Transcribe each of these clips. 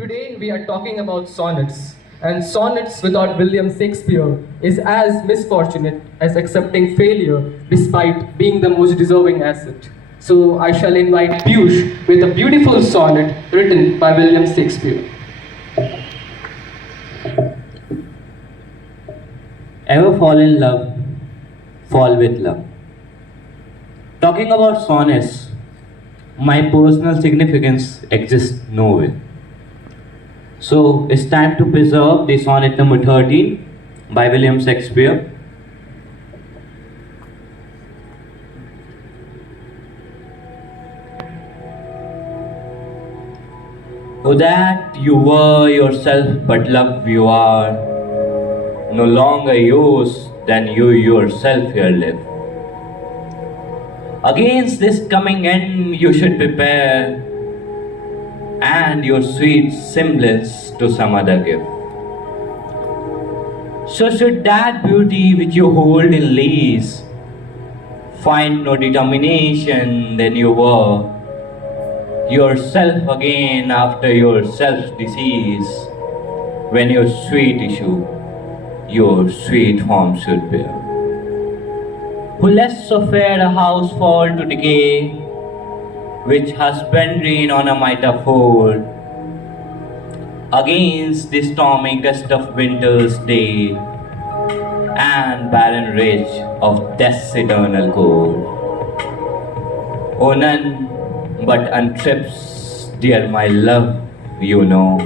Today we are talking about sonnets, and sonnets without William Shakespeare is as misfortunate as accepting failure despite being the most deserving asset. So I shall invite Piyush with a beautiful sonnet written by William Shakespeare. Ever fall in love, fall with love. Talking about sonnets, my personal significance exists nowhere. So it's time to preserve the sonnet number 13 by William Shakespeare. Oh, that you were yourself, but love you are, no longer yours than you yourself here live. Against this coming end you should prepare, and your sweet semblance to some other give. So should that beauty which you hold in lease find no determination than you were, yourself again after your self's decease, when your sweet issue, your sweet form should bear. Who less so fair a house fall to decay, which husbandry in honor might afford, against the stormy gust of winter's day, and barren rage of death's eternal cold. Oh, none but untrips, dear my love, you know.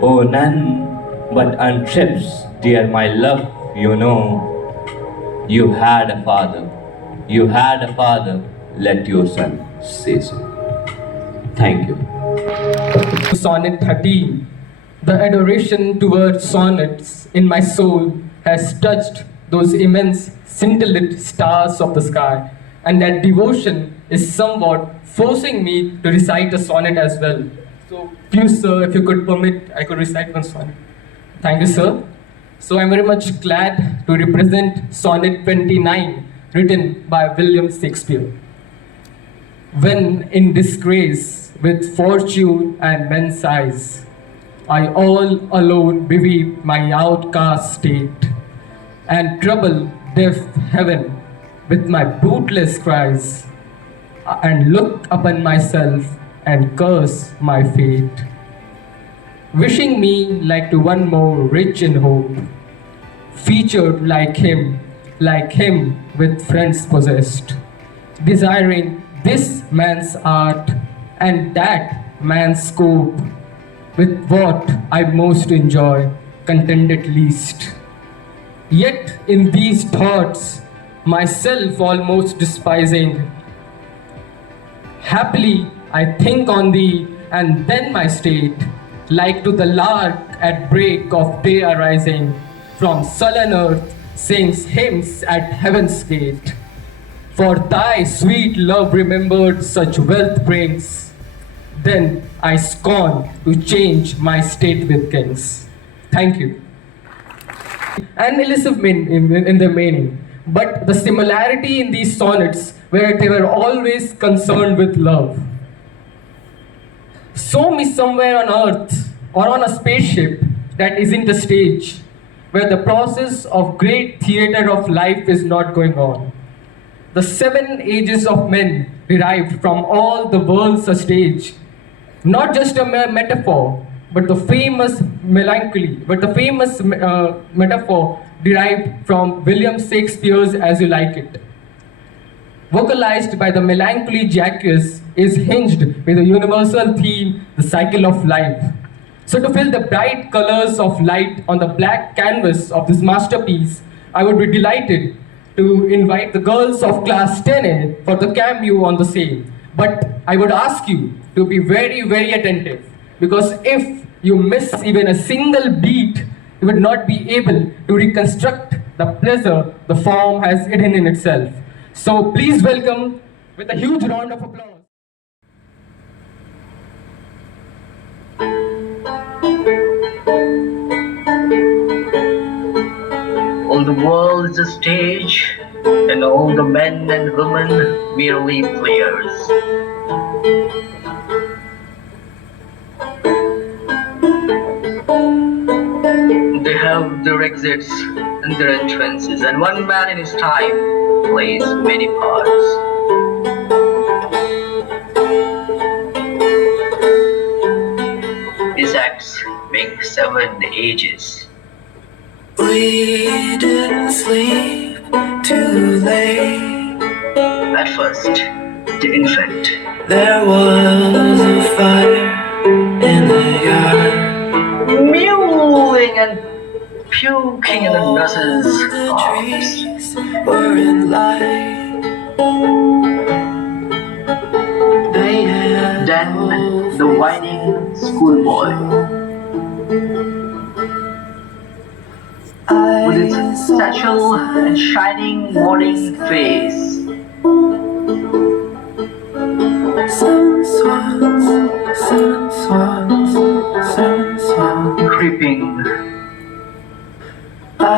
Oh, none but untrips, dear my love, you know. You had a father, you had a father, let your son say so. Thank you. Sonnet 13. The adoration towards sonnets in my soul has touched those immense scintillant stars of the sky, and that devotion is somewhat forcing me to recite a sonnet as well. So, please, sir, if you could permit, I could recite one sonnet. Thank you, sir. So, I'm very much glad to represent Sonnet 29, written by William Shakespeare. When in disgrace with fortune and men's eyes, I all alone beweep my outcast state, and trouble deaf heaven with my bootless cries, and look upon myself and curse my fate, wishing me like to one more rich in hope, featured like him with friends possessed, desiring this man's art and that man's scope, with what I most enjoy, contended least. Yet in these thoughts, myself almost despising, happily I think on thee, and then my state, like to the lark at break of day arising, from sullen earth sings hymns at heaven's gate. For thy sweet love remembered such wealth brings, then I scorn to change my state with kings. Thank you. And elusive in the meaning, but the similarity in these sonnets where they were always concerned with love. Show me somewhere on earth or on a spaceship that isn't a stage, where the process of great theater of life is not going on. The 7 ages of men derived from all the world's a stage, not just a mere metaphor, but the famous metaphor derived from William Shakespeare's As You Like It. Vocalized by the melancholy Jacques, is hinged with a universal theme, the cycle of life. So to fill the bright colors of light on the black canvas of this masterpiece, I would be delighted to invite the girls of class 10A for the cameo on the same. But I would ask you to be very, very attentive, because if you miss even a single beat, you would not be able to reconstruct the pleasure the form has hidden in itself. So please welcome with a huge round of applause. All the world is a stage, and all the men and women merely players. their exits and their entrances, and one man in his time plays many parts. His acts make seven ages. We didn't sleep too late. At first, the infant, There was a fire in the yard. mewing and puking in the nurse's All the arms. trees were in light. They had Then the whining schoolboy, with its satchel and shining morning face, seven swans, seven swans, seven swans. creeping I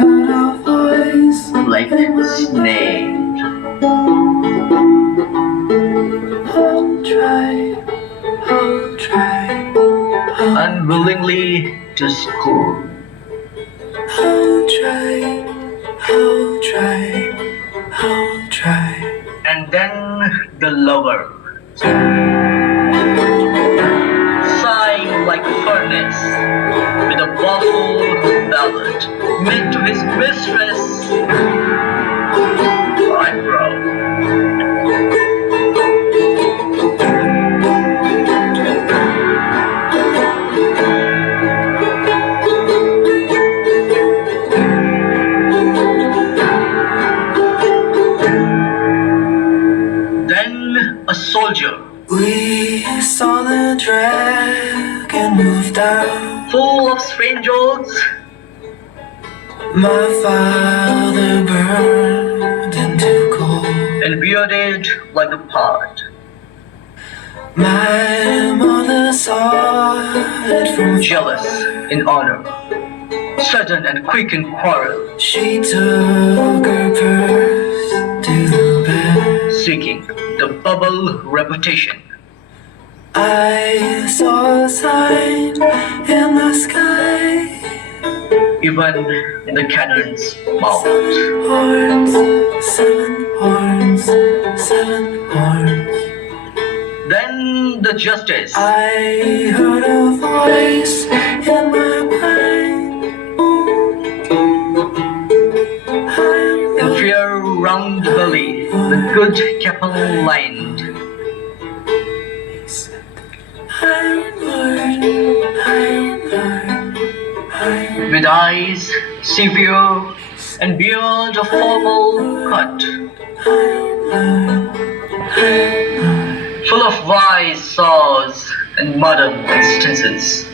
heard a voice. like snake. I'll try, I'll try, Unwillingly to school. I'll try, I'll try, I'll try. And then the lover, sighing like a furnace, with a waffle ballad made to his mistress. Eyebrow. Then a soldier, We saw the dragon move down. full of strange oaths, My father burned into coal. and bearded like a pot. My mother saw it from Jealous in honor, sudden and quick in quarrel, She took her purse to the bed. seeking the bubble reputation. I saw a sign in the sky. Even in the cannon's mouth. Seven horns, seven horns, seven horns. Then the justice, I heard a voice in my mind. in fair round belly, the good capel lined, I'm Lord, I'm Lord, I'm with eyes severe and beard of formal cut, full of wise saws and modern instances.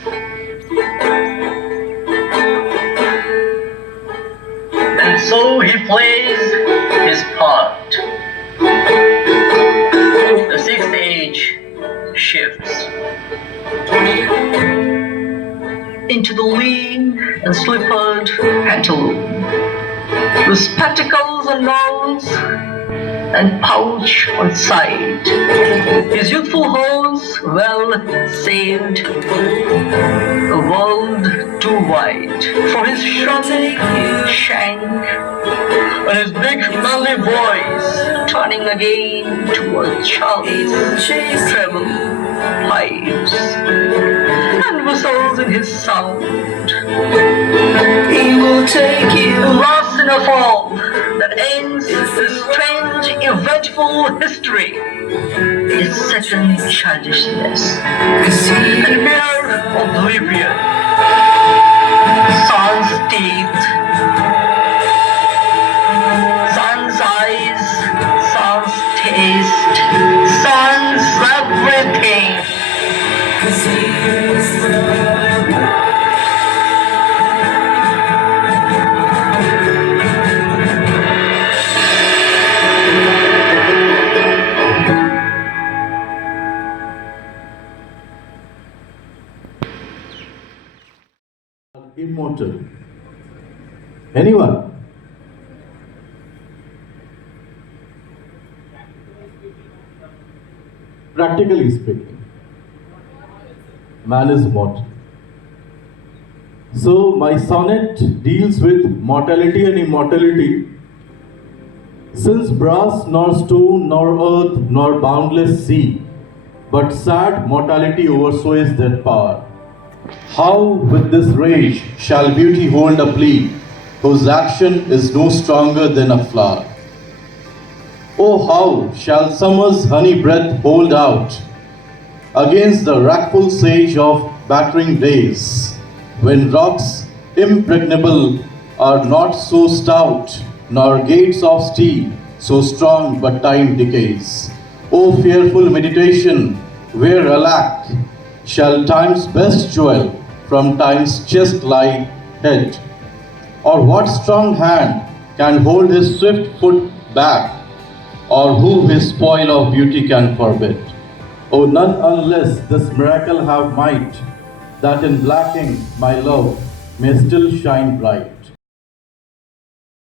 And so he plays his part. The sixth age shifts into the lean and slippered pantaloon, with spectacles on nose and pouch on side, his youthful horns well saved, the world too wide for his shrugging shank, and his big manly voice turning again towards Charlie's treble pipes, and whistles in his sound. He will take you. Lost in a fall that ends this strange, eventful history. Its certain childishness and mere oblivion. Sun's teeth, sun's eyes, sun's taste, sun's everything. Immortal. Anyone? Practically speaking, man is mortal. So, my sonnet deals with mortality and immortality. Since brass nor stone nor earth nor boundless sea, but sad mortality oversways that power. How with this rage shall beauty hold a plea, whose action is no stronger than a flower? Oh, how shall summer's honey breath hold out against the wrathful sage of battering days, when rocks impregnable are not so stout, nor gates of steel so strong but time decays. O fearful meditation, where alack shall time's best jewel from time's chest lie hid? Or what strong hand can hold his swift foot back, or who his spoil of beauty can forbid? O none unless this miracle have might, that in blacking my love may still shine bright.